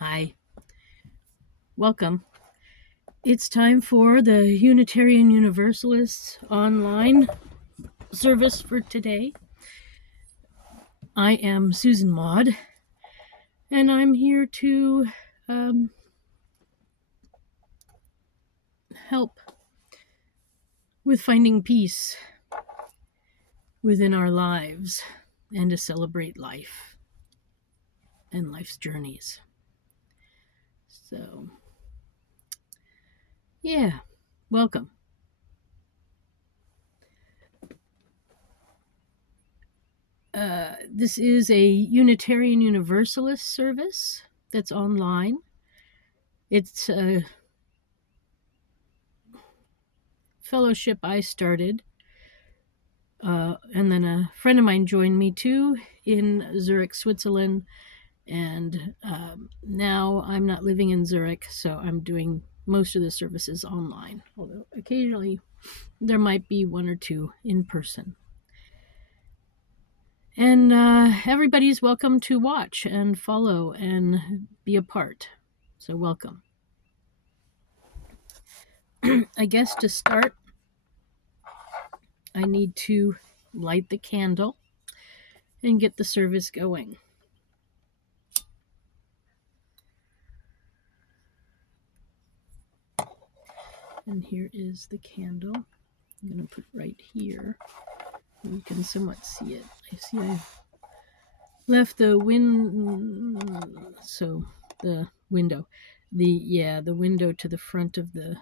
Hi, welcome. It's time for the Unitarian Universalists online service for today. I am Susan Maud, and I'm here to help with finding peace within our lives and to celebrate life and life's journeys. So, yeah, welcome. This is a Unitarian Universalist service that's online. It's a fellowship I started, and then a friend of mine joined me too in Zurich, Switzerland. And now I'm not living in Zurich, so I'm doing most of the services online, although occasionally there might be one or two in person. And everybody's welcome to watch and follow and be a part. So welcome. I guess to start, I need to light the candle and get the service going. And here is the candle. I'm going to put right here. You can somewhat see it. I see I've left the window to the front of the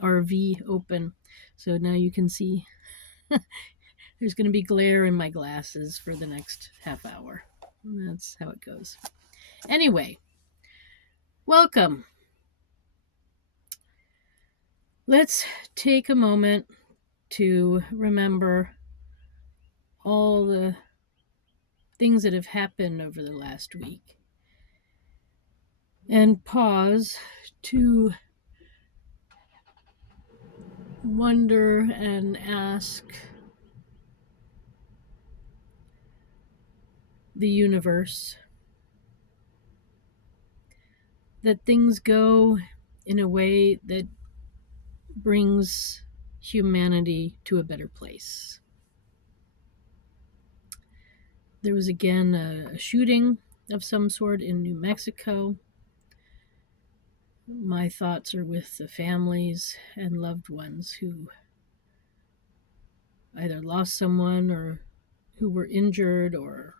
RV open. So now you can see there's going to be glare in my glasses for the next half hour. And that's how it goes. Anyway, welcome. Let's take a moment to remember all the things that have happened over the last week and pause to wonder and ask the universe that things go in a way that brings humanity to a better place. There was again a shooting of some sort in New Mexico. My thoughts are with the families and loved ones who either lost someone or who were injured or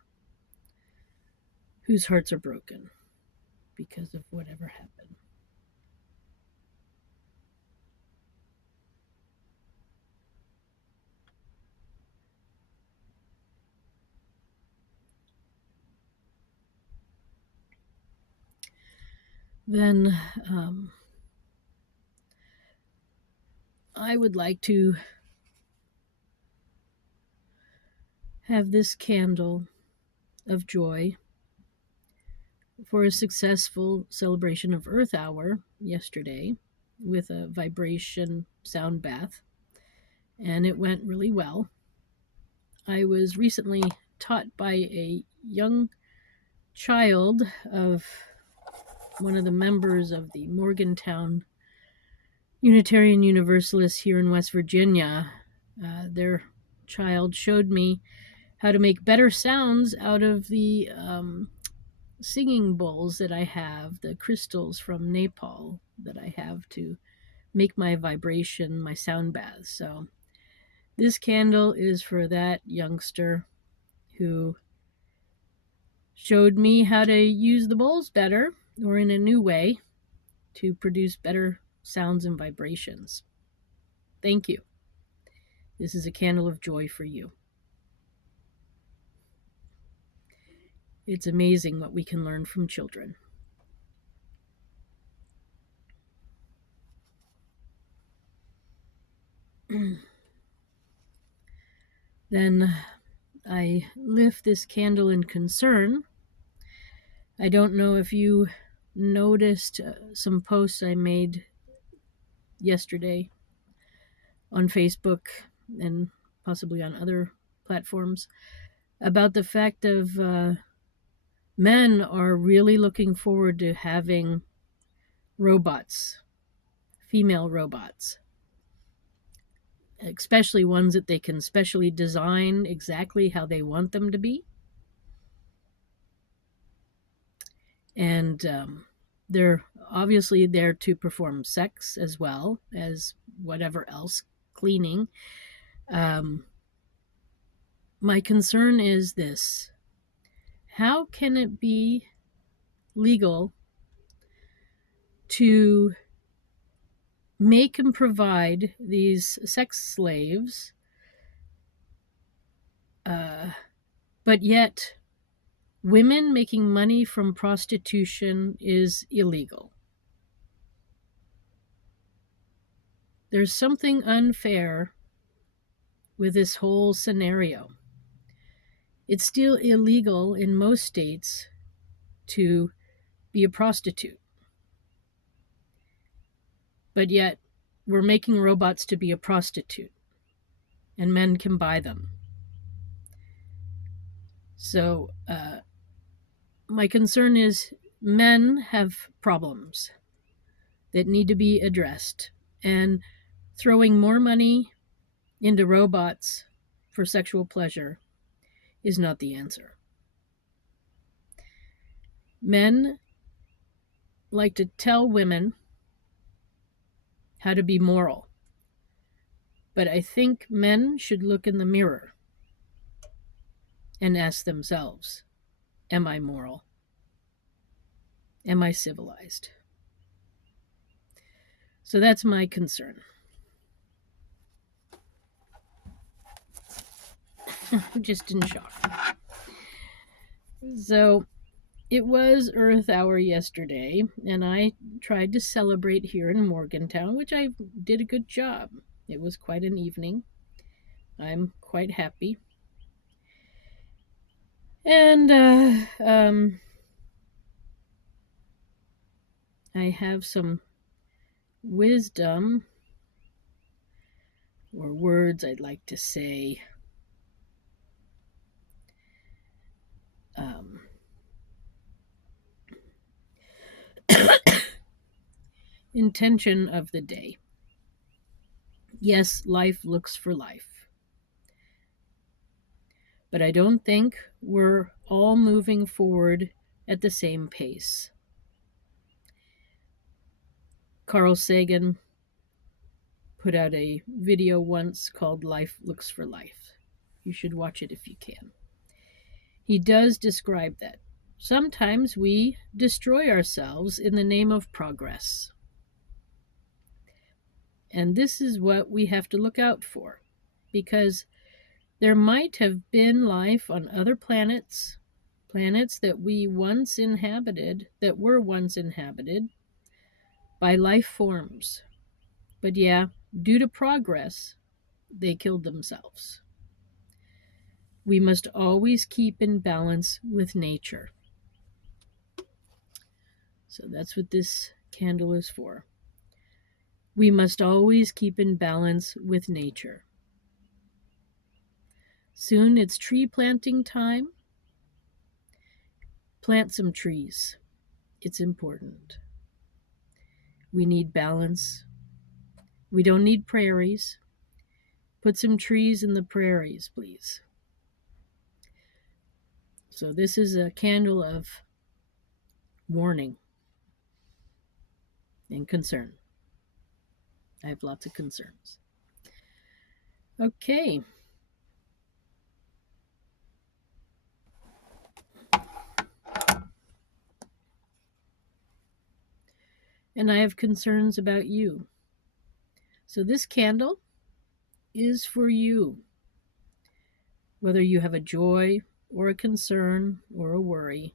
whose hearts are broken because of whatever happened. Then I would like to have this candle of joy for a successful celebration of Earth Hour yesterday with a vibration sound bath, and it went really well. I was recently taught by a young child of one of the members of the Morgantown Unitarian Universalists here in West Virginia. Their child showed me how to make better sounds out of the singing bowls that I have, the crystals from Nepal that I have to make my vibration, my sound baths. So this candle is for that youngster who showed me how to use the bowls better or in a new way to produce better sounds and vibrations. Thank you. This is a candle of joy for you. It's amazing what we can learn from children. Then I lift this candle in concern. I don't know if you noticed some posts I made yesterday on Facebook and possibly on other platforms about the fact of Men are really looking forward to having robots, female robots, especially ones that they can specially design exactly how they want them to be. And they're obviously there to perform sex as well as whatever else, cleaning. My concern is this: how can it be legal to make and provide these sex slaves, but yet women making money from prostitution is illegal? There's something unfair with this whole scenario. It's still illegal in most states to be a prostitute, but yet we're making robots to be a prostitute, and men can buy them. So my concern is men have problems that need to be addressed, and throwing more money into robots for sexual pleasure is not the answer. Men like to tell women how to be moral, but I think men should look in the mirror and ask themselves, am I moral? Am I civilized? So that's my concern. I'm just in shock. So it was Earth Hour yesterday, and I tried to celebrate here in Morgantown, which I did a good job. It was quite an evening. I'm quite happy. And I have some wisdom or words I'd like to say. Intention of the day. Yes, life looks for life. But I don't think we're all moving forward at the same pace. Carl Sagan put out a video once called Life Looks for Life. You should watch it if you can. He does describe that. Sometimes we destroy ourselves in the name of progress. And this is what we have to look out for, because there might have been life on other planets, planets that we once inhabited, that were once inhabited by life forms. But yeah, due to progress, they killed themselves. We must always keep in balance with nature. So that's what this candle is for. We must always keep in balance with nature. Soon it's tree planting time. Plant some trees. It's important. We need balance. We don't need prairies. Put some trees in the prairies, please. So this is a candle of warning and concern. I have lots of concerns. Okay. And I have concerns about you. So this candle is for you. Whether you have a joy or a concern or a worry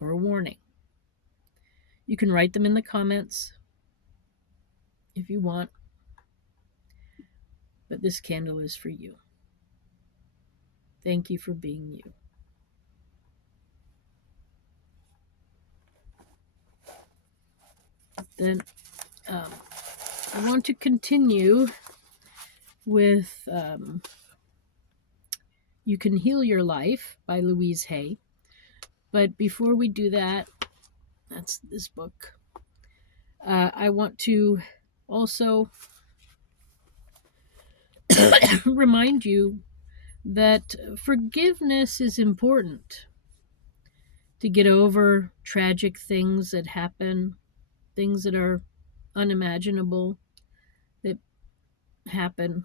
or a warning. You can write them in the comments if you want. But this candle is for you. Thank you for being you. Then I want to continue with You Can Heal Your Life by Louise Hay. But before we do that, that's this book. I want to also remind you that forgiveness is important to get over tragic things that happen, things that are unimaginable that happen.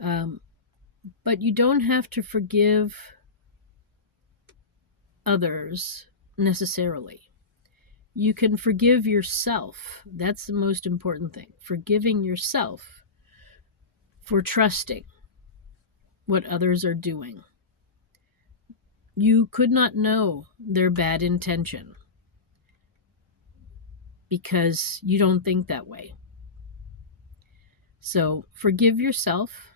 But you don't have to forgive others necessarily. You can forgive yourself. That's the most important thing. Forgiving yourself for trusting what others are doing. You could not know their bad intention because you don't think that way. So forgive yourself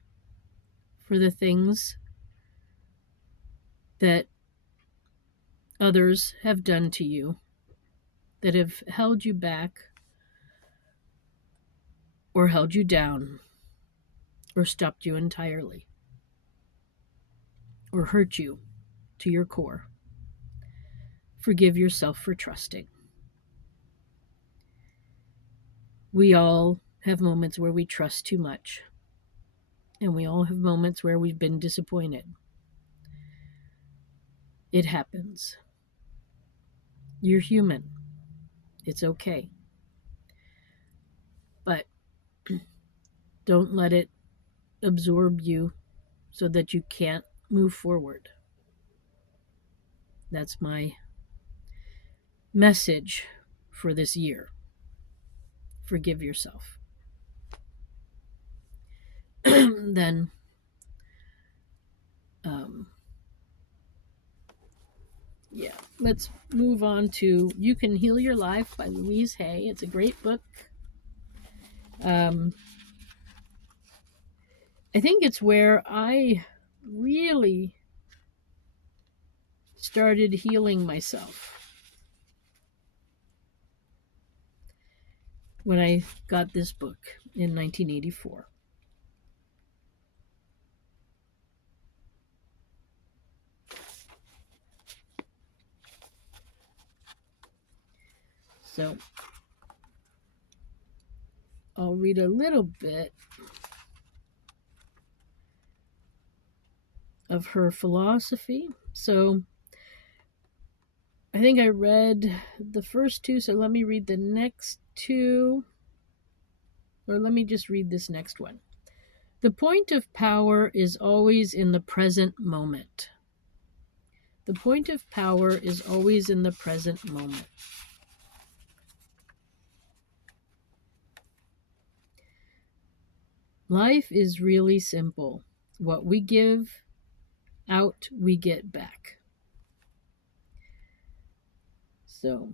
for the things that others have done to you, that have held you back or held you down or stopped you entirely or hurt you to your core. Forgive yourself for trusting. We all have moments where we trust too much, and we all have moments where we've been disappointed. It happens. You're human. It's okay. But don't let it absorb you so that you can't move forward. That's my message for this year. Forgive yourself. Then, let's move on to You Can Heal Your Life by Louise Hay. It's a great book. I think it's where I really started healing myself. When I got this book in 1984. So I'll read a little bit of her philosophy. So I think I read the first two, so let me read the next two. Or let me just read this next one. The point of power is always in the present moment. The point of power is always in the present moment. Life is really simple. What we give out, we get back. So,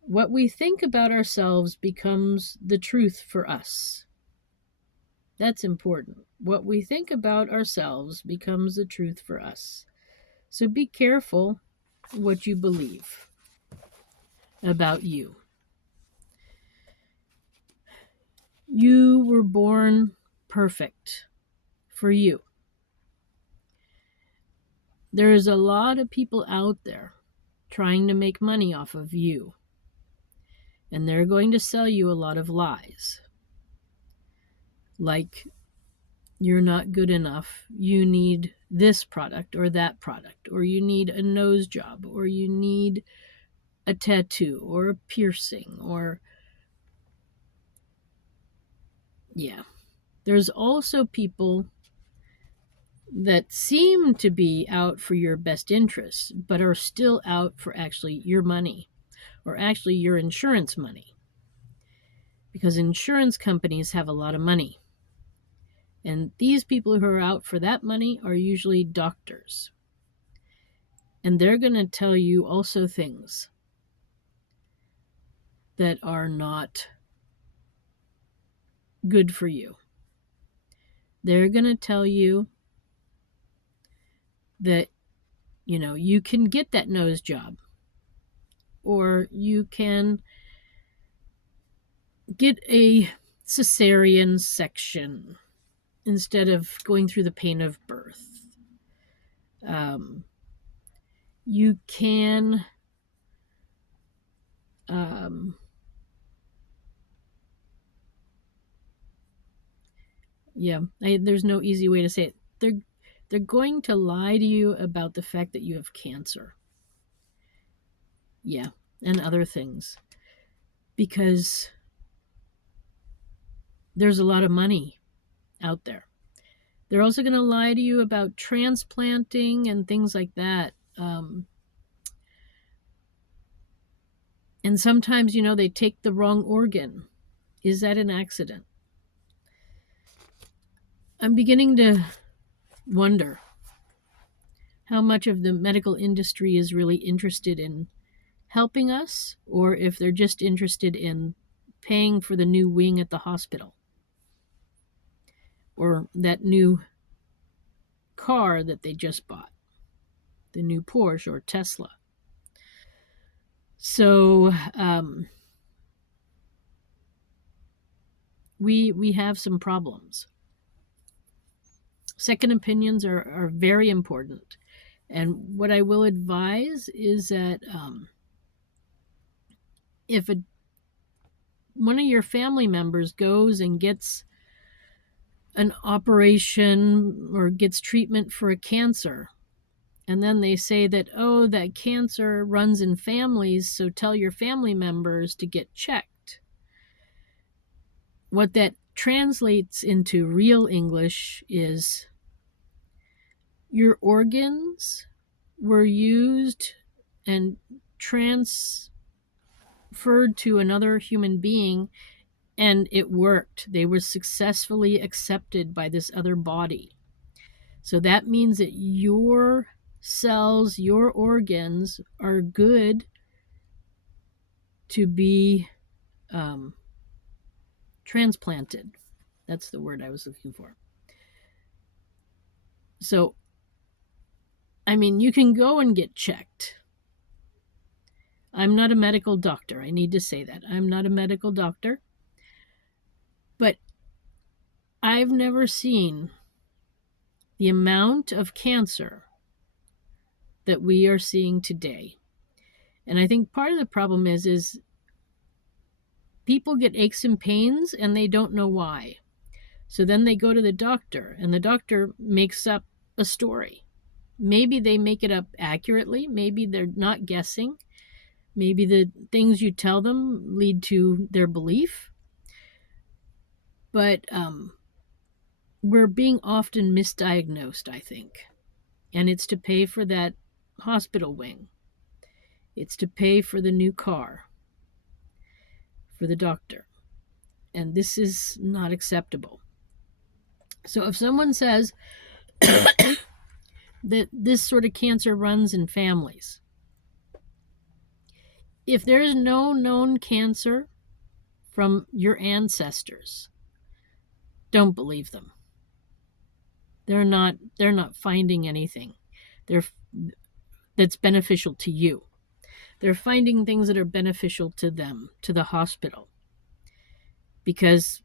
what we think about ourselves becomes the truth for us. That's important. What we think about ourselves becomes the truth for us. So be careful what you believe about you. You were born perfect for you. There is a lot of people out there trying to make money off of you. And they're going to sell you a lot of lies. Like, you're not good enough. You need this product or that product, or you need a nose job, or you need a tattoo or a piercing, or There's also people that seem to be out for your best interests, but are still out for actually your money, or actually your insurance money. Because insurance companies have a lot of money. And these people who are out for that money are usually doctors. And they're going to tell you also things that are not good for you. They're going to tell you that, you can get that nose job, or you can get a cesarean section instead of going through the pain of birth. you can um, there's no easy way to say it. They're going to lie to you about the fact that you have cancer. Yeah, and other things. Because there's a lot of money out there. They're also going to lie to you about transplanting and things like that. And sometimes, they take the wrong organ. Is that an accident? I'm beginning to wonder how much of the medical industry is really interested in helping us, or if they're just interested in paying for the new wing at the hospital or that new car that they just bought, the new Porsche or Tesla. So we have some problems. Second opinions are very important. And what I will advise is that if one of your family members goes and gets an operation or gets treatment for a cancer, and then they say that, oh, that cancer runs in families, so tell your family members to get checked. What that translates into real English is your organs were used and transferred to another human being, and it worked. They were successfully accepted by this other body. So that means that your cells, your organs are good to be transplanted. That's the word I was looking for. So, you can go and get checked. I'm not a medical doctor. I need to say that. I'm not a medical doctor. But I've never seen the amount of cancer that we are seeing today. And I think part of the problem is people get aches and pains and they don't know why. So then they go to the doctor, and the doctor makes up a story. Maybe they make it up accurately. Maybe they're not guessing. Maybe the things you tell them lead to their belief. But we're being often misdiagnosed, I think. And it's to pay for that hospital wing. It's to pay for the new car for the doctor. And this is not acceptable. So if someone says that this sort of cancer runs in families, if there's no known cancer from your ancestors, don't believe them. They're not finding anything that's beneficial to you. They're finding things that are beneficial to them, to the hospital, because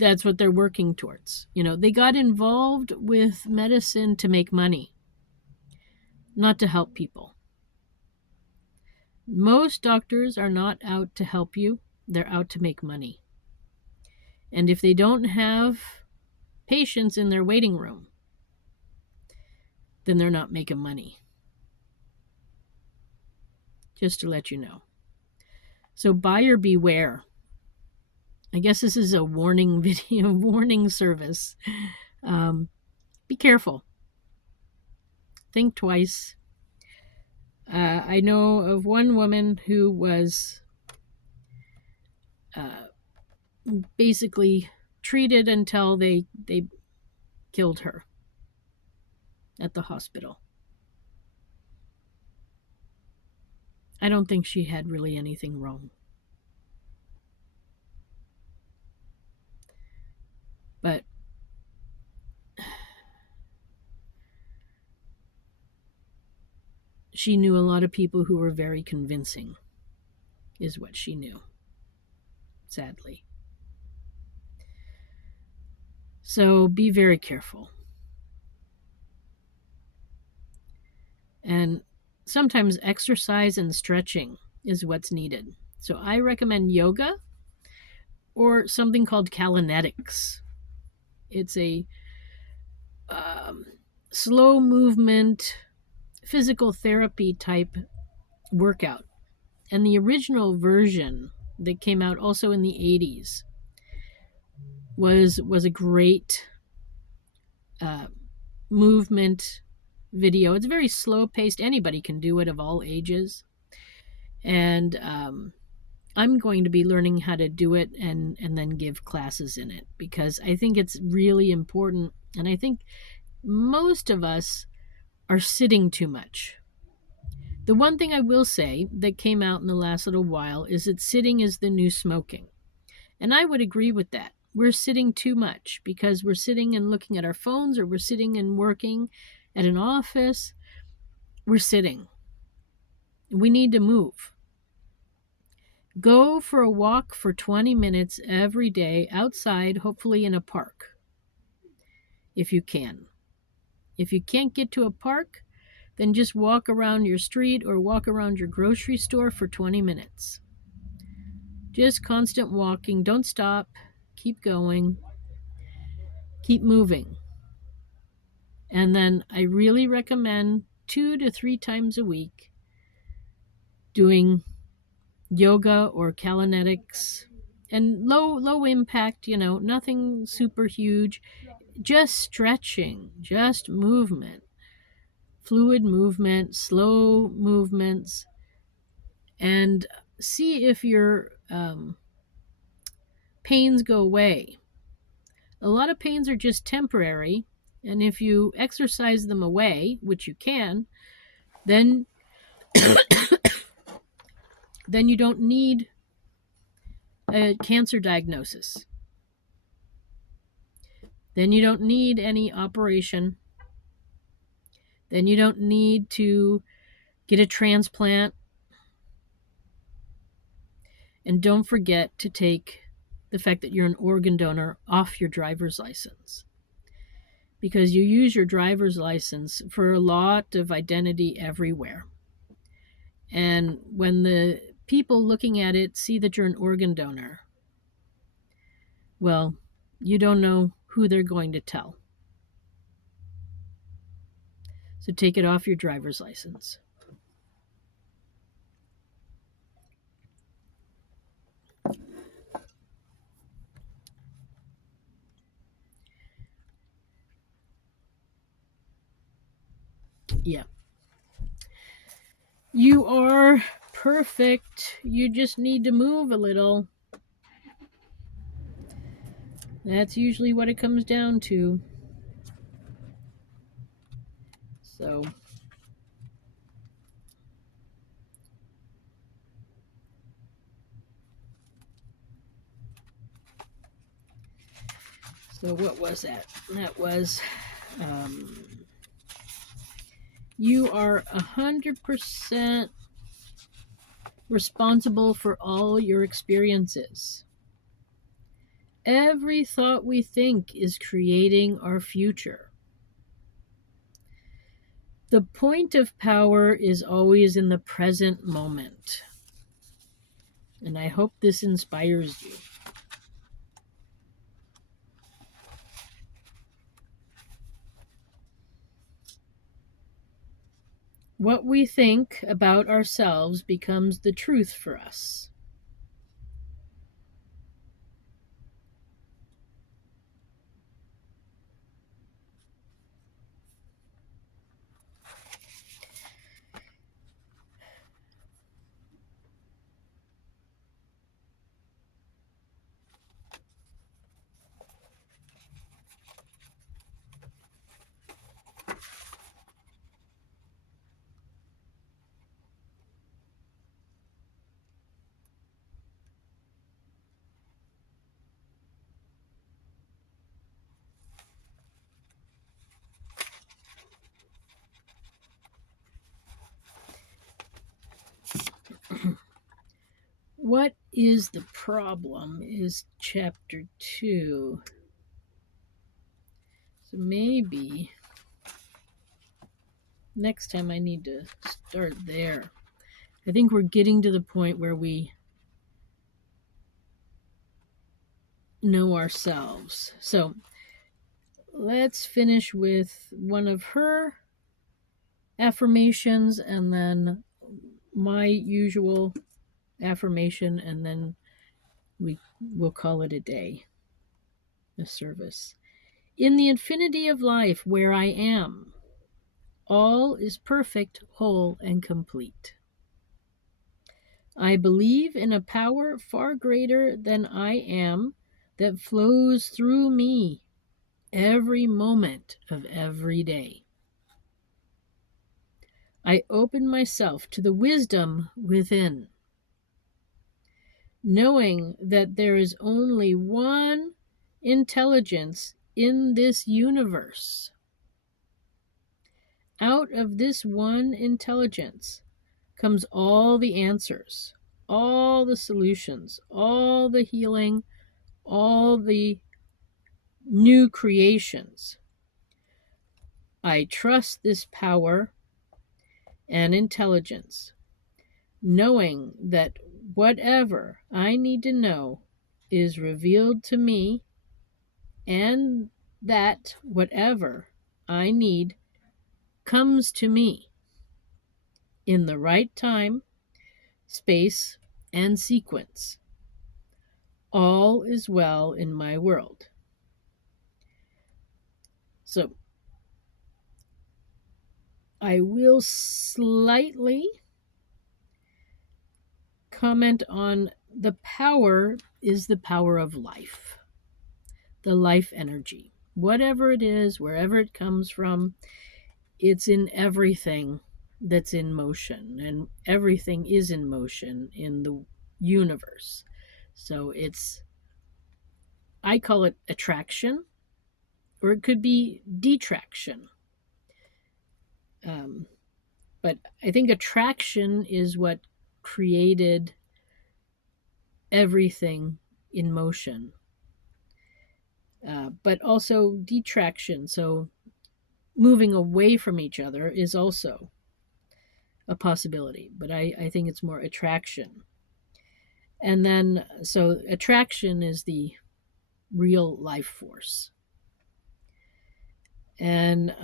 that's what they're working towards. They got involved with medicine to make money, not to help people. Most doctors are not out to help you. They're out to make money. And if they don't have patients in their waiting room, then they're not making money. Just to let you know. So buyer beware. I guess this is a warning video, warning service. Be careful. Think twice. I know of one woman who was basically treated until they killed her at the hospital. I don't think she had really anything wrong. But she knew a lot of people who were very convincing, is what she knew, sadly. So be very careful. And sometimes exercise and stretching is what's needed. So I recommend yoga or something called Kalinetics. It's a slow movement, physical therapy type workout. And the original version that came out also in the 80s was a great movement video. It's very slow paced. Anybody can do it of all ages. And I'm going to be learning how to do it and then give classes in it because I think it's really important. And I think most of us are sitting too much. The one thing I will say that came out in the last little while is that sitting is the new smoking. And I would agree with that. We're sitting too much because we're sitting and looking at our phones, or we're sitting and working at an office. We're sitting. We need to move. Go for a walk for 20 minutes every day outside, hopefully in a park, if you can. If you can't get to a park, then just walk around your street or walk around your grocery store for 20 minutes. Just constant walking. Don't stop. Keep going. Keep moving. And then I really recommend 2 to 3 times a week doing yoga or Kalinetics, and low impact, nothing super huge, just stretching, just movement, fluid movement, slow movements, and see if your pains go away. A lot of pains are just temporary, and if you exercise them away, which you can, then then you don't need a cancer diagnosis. Then you don't need any operation. Then you don't need to get a transplant. And don't forget to take the fact that you're an organ donor off your driver's license, because you use your driver's license for a lot of identity everywhere. And when the people looking at it see that you're an organ donor, well, you don't know who they're going to tell. So take it off your driver's license. Yeah. You are perfect. You just need to move a little. That's usually what it comes down to. So what was that? That was you are 100% responsible for all your experiences. Every thought we think is creating our future. The point of power is always in the present moment. And I hope this inspires you. What we think about ourselves becomes the truth for us. What is the problem is chapter 2. So maybe next time I need to start there. I think we're getting to the point where we know ourselves. So let's finish with one of her affirmations and then my usual affirmation, and then we'll call it a day, a service. In the infinity of life where I am, all is perfect, whole, and complete. I believe in a power far greater than I am that flows through me every moment of every day. I open myself to the wisdom within, knowing that there is only one intelligence in this universe. Out of this one intelligence comes all the answers, all the solutions, all the healing, all the new creations. I trust this power and intelligence, knowing that whatever I need to know is revealed to me, and that whatever I need comes to me in the right time, space, and sequence. All is well in my world. So I will slightly comment on the power is the power of life, the life energy. Whatever it is, wherever it comes from, it's in everything that's in motion, and everything is in motion in the universe. So I call it attraction, or it could be detraction. But I think attraction is what created everything in motion. But also detraction, so moving away from each other, is also a possibility. But I think it's more attraction. And then, so attraction is the real life force. And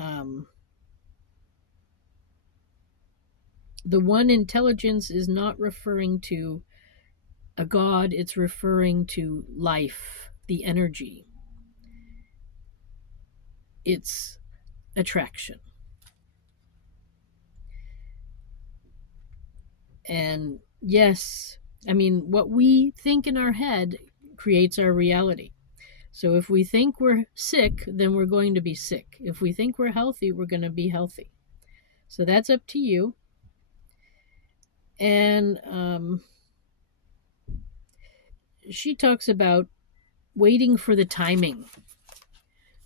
the one intelligence is not referring to a god, it's referring to life, the energy. It's attraction. And yes, I mean, what we think in our head creates our reality. So if we think we're sick, then we're going to be sick. If we think we're healthy, we're going to be healthy. So that's up to you. And she talks about waiting for the timing.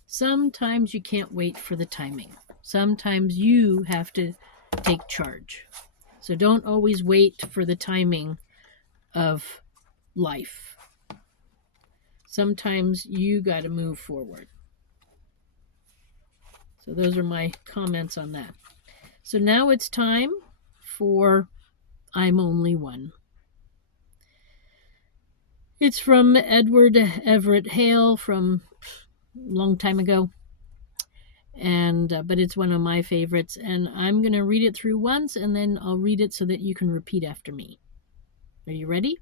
Sometimes you can't wait for the timing. Sometimes you have to take charge. So don't always wait for the timing of life. Sometimes you got to move forward. So those are my comments on that. So now it's time for I'm Only One. It's from Edward Everett Hale from a long time ago. And but it's one of my favorites, and I'm going to read it through once, and then I'll read it so that you can repeat after me. Are you ready?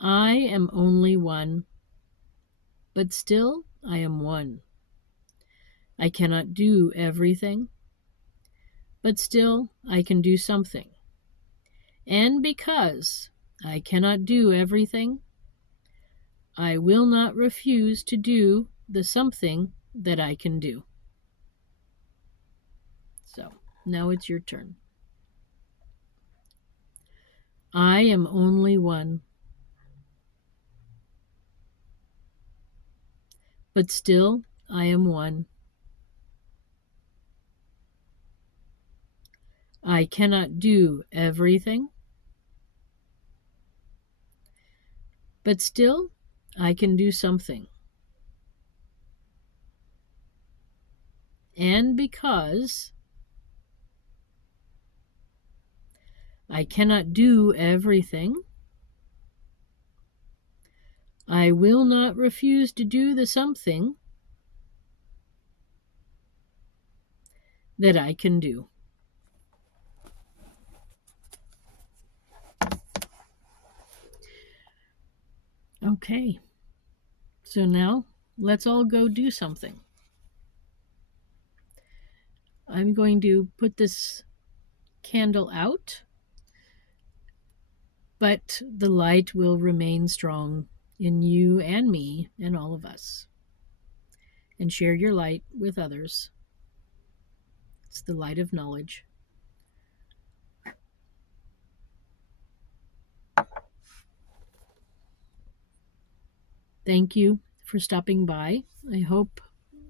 I am only one, but still I am one. I cannot do everything, but still I can do something. And because I cannot do everything, I will not refuse to do the something that I can do. So now it's your turn. I am only one, but still I am one. I cannot do everything, but still I can do something. And because I cannot do everything. I will not refuse to do the something that I can do. Okay, so now let's all go do something. I'm going to put this candle out, but the light will remain strong in you and me and all of us. And share your light with others. It's the light of knowledge. Thank you for stopping by. I hope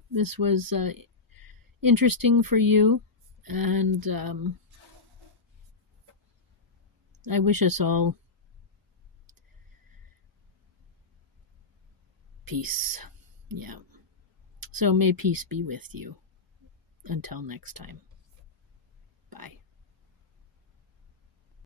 this was interesting for you, and I wish us all peace. Yeah. So may peace be with you. Until next time.